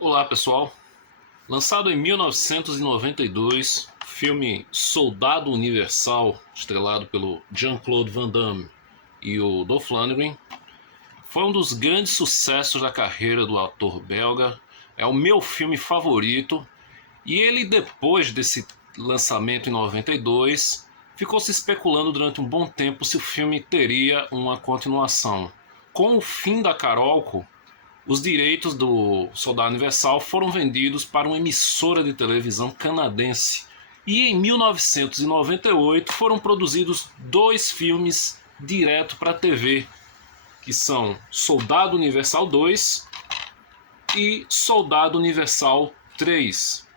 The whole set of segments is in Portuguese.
Olá pessoal, lançado em 1992, o filme Soldado Universal, estrelado pelo Jean-Claude Van Damme e o Dolph Lundgren, foi um dos grandes sucessos da carreira do ator belga. É o meu filme favorito e ele, depois desse lançamento em 92, ficou se especulando durante um bom tempo se o filme teria uma continuação. Com o fim da Carolco, os direitos do Soldado Universal foram vendidos para uma emissora de televisão canadense. E em 1998 foram produzidos dois filmes direto para a TV, que são Soldado Universal 2 e Soldado Universal 3.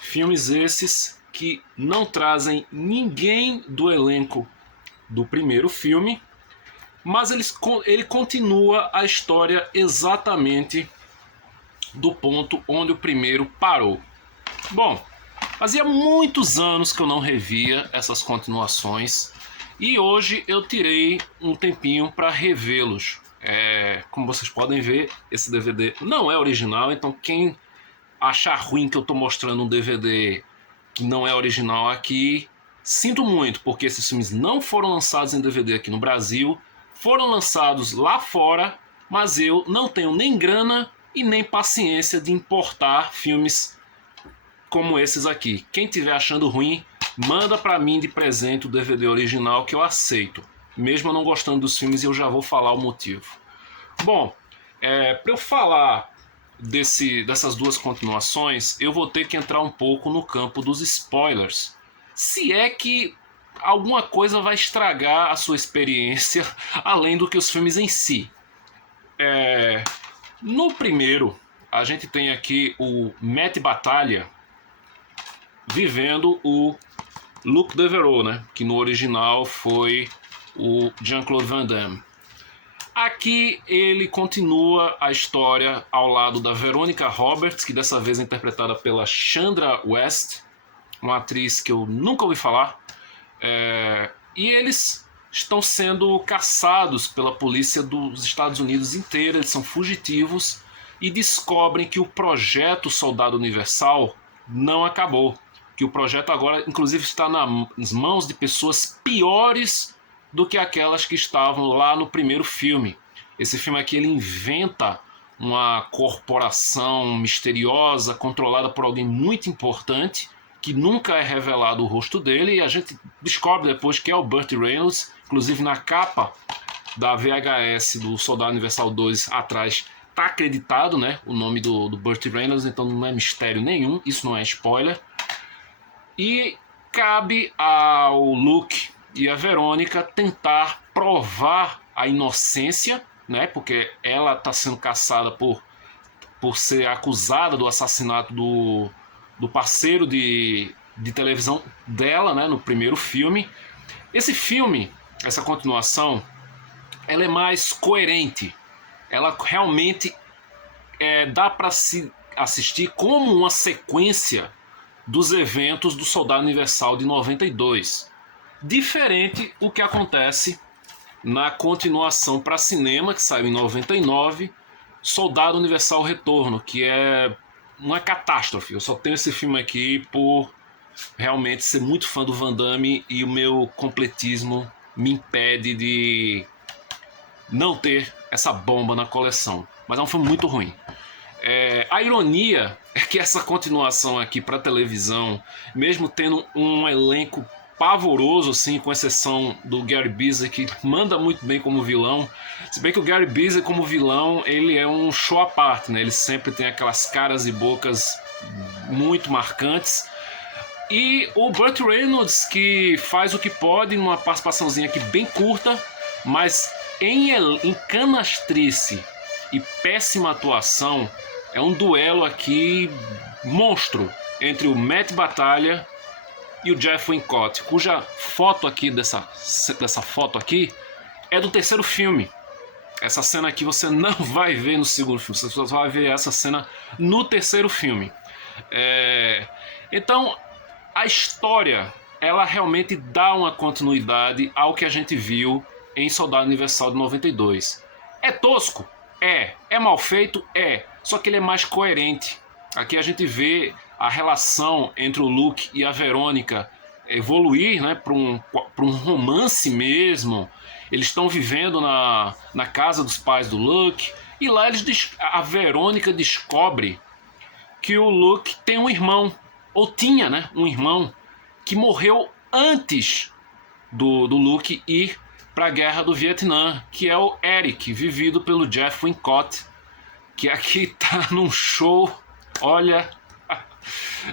Filmes esses que não trazem ninguém do elenco do primeiro filme, mas ele continua a história exatamente do ponto onde o primeiro parou. Bom, fazia muitos anos que eu não revia essas continuações e hoje eu tirei um tempinho para revê-los. Como vocês podem ver, esse DVD não é original, então quem achar ruim que eu estou mostrando um DVD que não é original aqui, sinto muito, porque esses filmes não foram lançados em DVD aqui no Brasil, foram lançados lá fora, mas eu não tenho nem grana e nem paciência de importar filmes como esses aqui. Quem tiver achando ruim, manda para mim de presente o DVD original que eu aceito, mesmo eu não gostando dos filmes, e eu já vou falar o motivo. Bom, para eu falar dessas duas continuações, eu vou ter que entrar um pouco no campo dos spoilers, se é que alguma coisa vai estragar a sua experiência além do que os filmes em si. No primeiro, a gente tem aqui o Matt Batalha vivendo o Luc Devereaux, né? Que no original foi o Jean-Claude Van Damme. Aqui ele continua a história ao lado da Veronica Roberts, que dessa vez é interpretada pela Chandra West, uma atriz que eu nunca ouvi falar. E eles estão sendo caçados pela polícia dos Estados Unidos inteira, eles são fugitivos e descobrem que o projeto Soldado Universal não acabou, que o projeto agora inclusive está nas mãos de pessoas piores do que aquelas que estavam lá no primeiro filme. Esse filme aqui ele inventa uma corporação misteriosa controlada por alguém muito importante, que nunca é revelado o rosto dele, e a gente descobre depois que é o Burt Reynolds. Inclusive na capa da VHS do Soldado Universal 2 atrás está acreditado, né, o nome do Burt Reynolds, então não é mistério nenhum, isso não é spoiler. E cabe ao Luke e a Verônica tentar provar a inocência, né, porque ela está sendo caçada por ser acusada do assassinato do parceiro de televisão dela, né, no primeiro filme. Esse filme, essa continuação, ela é mais coerente. Ela realmente dá para se assistir como uma sequência dos eventos do Soldado Universal de 92. Diferente o que acontece na continuação para cinema, que saiu em 99, Soldado Universal Retorno, que é uma catástrofe. Eu só tenho esse filme aqui por realmente ser muito fã do Van Damme e o meu completismo me impede de não ter essa bomba na coleção. Mas é um filme muito ruim. A ironia é que essa continuação aqui para televisão, mesmo tendo um elenco pavoroso, assim, com exceção do Gary Busey, que manda muito bem como vilão. Se bem que o Gary Busey como vilão, ele é um show à parte, né? Ele sempre tem aquelas caras e bocas muito marcantes. E o Burt Reynolds, que faz o que pode numa participaçãozinha aqui bem curta, mas em canastrice e péssima atuação, é um duelo aqui monstro entre o Matt Batalha e o Jeff Wincott, cuja foto aqui, dessa foto aqui, é do terceiro filme. Essa cena aqui você não vai ver no segundo filme, você só vai ver essa cena no terceiro filme. Então, a história, ela realmente dá uma continuidade ao que a gente viu em Soldado Universal de 92. É tosco? É. É mal feito? É. Só que ele é mais coerente. Aqui a gente vê a relação entre o Luke e a Verônica evoluir, né, para um romance mesmo. Eles estão vivendo na casa dos pais do Luke, e lá a Verônica descobre que o Luke tem um irmão, ou tinha, né, um irmão, que morreu antes do Luke ir para a guerra do Vietnã, que é o Eric, vivido pelo Jeff Wincott, que aqui tá num show, olha,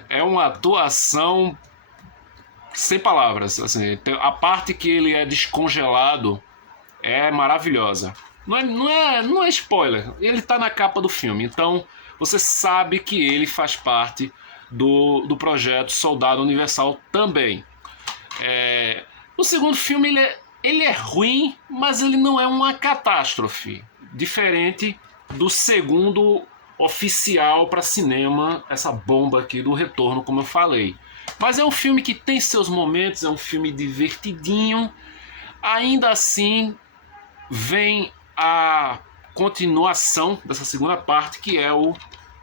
é uma atuação sem palavras, assim, a parte que ele é descongelado é maravilhosa. Não é spoiler, ele tá na capa do filme, então você sabe que ele faz parte do projeto Soldado Universal também. O segundo filme ele é ruim, mas ele não é uma catástrofe, diferente do segundo oficial para cinema, essa bomba aqui do Retorno, como eu falei. Mas é um filme que tem seus momentos, é um filme divertidinho. Ainda assim, vem a continuação dessa segunda parte, que é o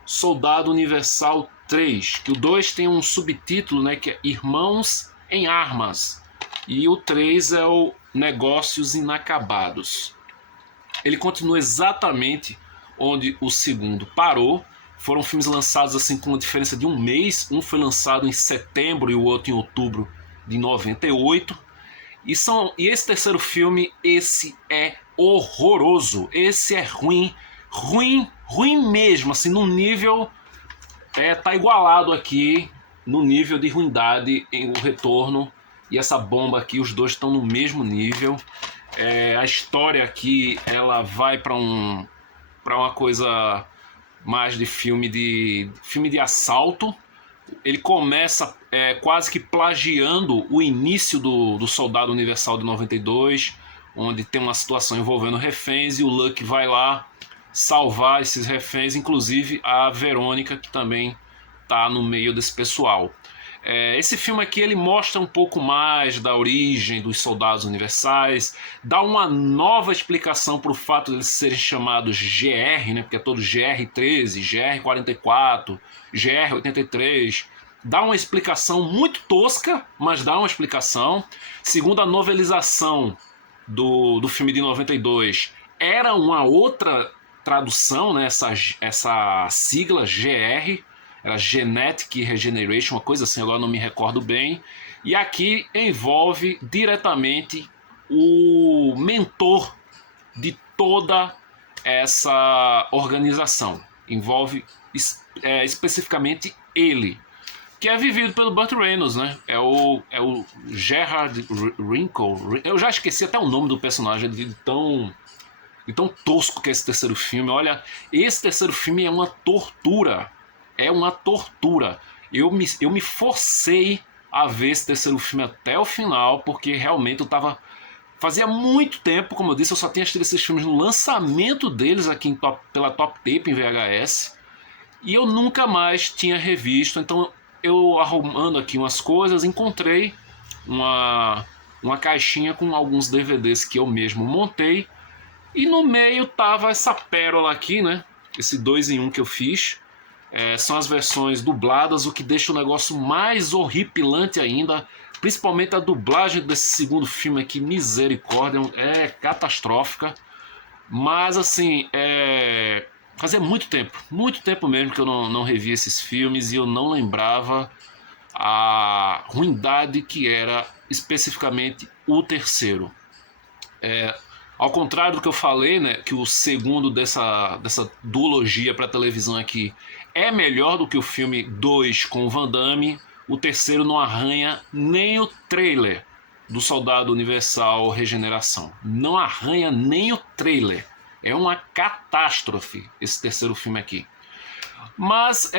Soldado Universal 3, que o 2 tem um subtítulo, né, que é Irmãos em Armas, e o 3 é o Negócios Inacabados. Ele continua exatamente onde o segundo parou. Foram filmes lançados assim com uma diferença de um mês. Um foi lançado em setembro e o outro em outubro de 98. E esse terceiro filme, esse é horroroso. Esse é ruim, ruim, ruim mesmo, assim, no nível... tá igualado aqui no nível de ruindade em O Retorno e essa bomba aqui, os dois estão no mesmo nível. A história aqui, ela vai para uma coisa mais de filme de assalto. Ele começa quase que plagiando o início do Soldado Universal de 92, onde tem uma situação envolvendo reféns e o Luke vai lá salvar esses reféns, inclusive a Verônica, que também está no meio desse pessoal. Esse filme aqui ele mostra um pouco mais da origem dos soldados universais, dá uma nova explicação para o fato de eles serem chamados GR, né, porque é todo GR13, GR44, GR83. Dá uma explicação muito tosca, mas dá uma explicação. Segundo a novelização do filme de 92, era uma outra tradução, né, essa sigla GR, era Genetic Regeneration, uma coisa assim, agora não me recordo bem. E aqui envolve diretamente o mentor de toda essa organização. Envolve especificamente ele, que é vivido pelo Burt Reynolds, né? É o Gerard Wrinkle. Eu já esqueci até o nome do personagem, de tão tosco que é esse terceiro filme. Olha, esse terceiro filme é uma tortura. É uma tortura. Eu me forcei a ver esse terceiro filme até o final, porque realmente eu tava... Fazia muito tempo, como eu disse, eu só tinha assistido esses filmes no lançamento deles aqui pela Top Tape em VHS, e eu nunca mais tinha revisto. Então eu, arrumando aqui umas coisas, encontrei uma caixinha com alguns DVDs que eu mesmo montei, e no meio tava essa pérola aqui, né? Esse 2 em 1 que eu fiz. São as versões dubladas, o que deixa o negócio mais horripilante ainda, principalmente a dublagem desse segundo filme aqui, misericórdia, é catastrófica. Mas assim, fazia muito tempo mesmo que eu não revia esses filmes, e eu não lembrava a ruindade que era especificamente o terceiro. Ao contrário do que eu falei, né, que o segundo dessa duologia para televisão aqui é melhor do que o filme 2 com o Van Damme, o terceiro não arranha nem o trailer do Soldado Universal Regeneração. Não arranha nem o trailer. É uma catástrofe esse terceiro filme aqui. Mas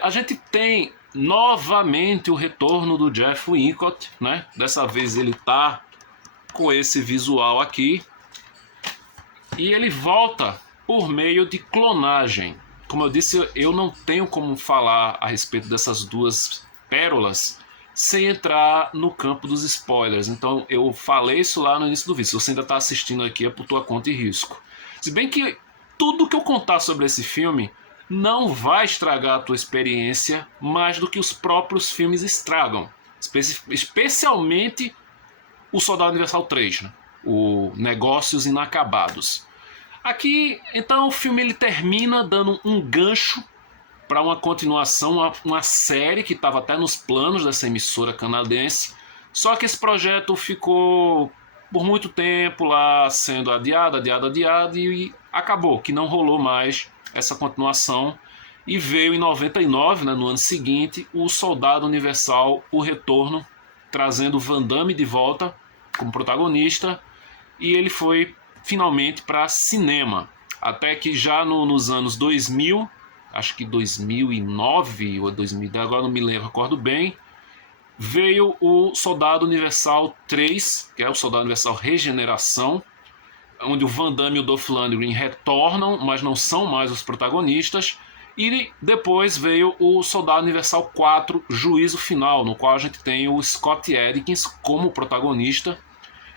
a gente tem novamente o retorno do Jeff Wincott, né? Dessa vez ele tá com esse visual aqui. E ele volta por meio de clonagem. Como eu disse, eu não tenho como falar a respeito dessas duas pérolas sem entrar no campo dos spoilers. Então eu falei isso lá no início do vídeo. Se você ainda está assistindo aqui, é por tua conta e risco. Se bem que tudo que eu contar sobre esse filme não vai estragar a tua experiência mais do que os próprios filmes estragam. Especialmente o Soldado Universal 3, né? O Negócios Inacabados. Aqui, então, o filme ele termina dando um gancho para uma continuação, uma série que estava até nos planos dessa emissora canadense, só que esse projeto ficou por muito tempo lá sendo adiado e acabou, que não rolou mais essa continuação. E veio em 99, né, no ano seguinte, o Soldado Universal, O Retorno, trazendo Van Damme de volta como protagonista, e ele foi finalmente para cinema. Até que já nos anos 2000, acho que 2009 ou 2010, agora não me lembro, recordo bem, veio o Soldado Universal 3, que é o Soldado Universal Regeneração, onde o Van Damme e o Dolph Lundgren retornam, mas não são mais os protagonistas. E depois veio o Soldado Universal 4, Juízo Final, no qual a gente tem o Scott Adkins como protagonista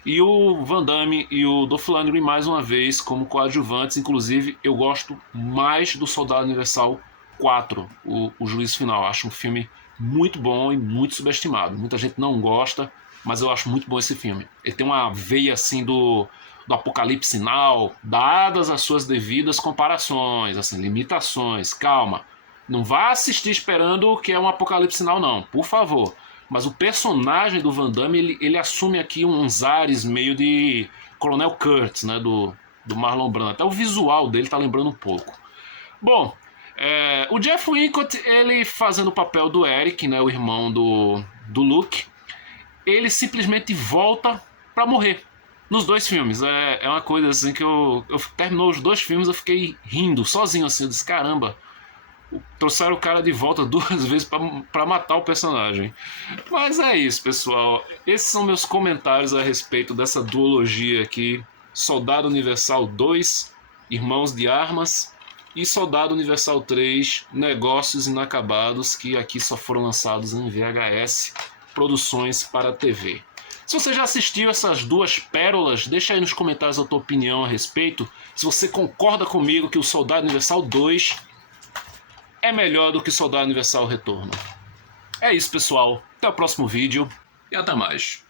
e o Van Damme e o Dolph Lundgren mais uma vez como coadjuvantes. Inclusive, eu gosto mais do Soldado Universal 4, o Juízo Final. Acho um filme muito bom e muito subestimado. Muita gente não gosta, mas eu acho muito bom esse filme. Ele tem uma veia assim do Apocalipse Now, dadas as suas devidas comparações, assim, limitações. Calma, não vá assistir esperando que é um Apocalipse Now, não, por favor. Mas o personagem do Van Damme, ele assume aqui uns ares meio de Coronel Kurtz, né, do Marlon Brando. Até o visual dele tá lembrando um pouco. Bom, o Jeff Wincott, ele fazendo o papel do Eric, né, o irmão do Luke, ele simplesmente volta para morrer. Nos dois filmes. É uma coisa assim que eu terminou os dois filmes, eu fiquei rindo sozinho assim. Eu disse, caramba, trouxeram o cara de volta duas vezes para matar o personagem. Mas é isso, pessoal. Esses são meus comentários a respeito dessa duologia aqui: Soldado Universal 2, Irmãos de Armas, e Soldado Universal 3, Negócios Inacabados, que aqui só foram lançados em VHS, produções para TV. Se você já assistiu essas duas pérolas, deixa aí nos comentários a tua opinião a respeito. Se você concorda comigo que o Soldado Universal 2 é melhor do que o Soldado Universal Retorno. É isso, pessoal. Até o próximo vídeo e até mais.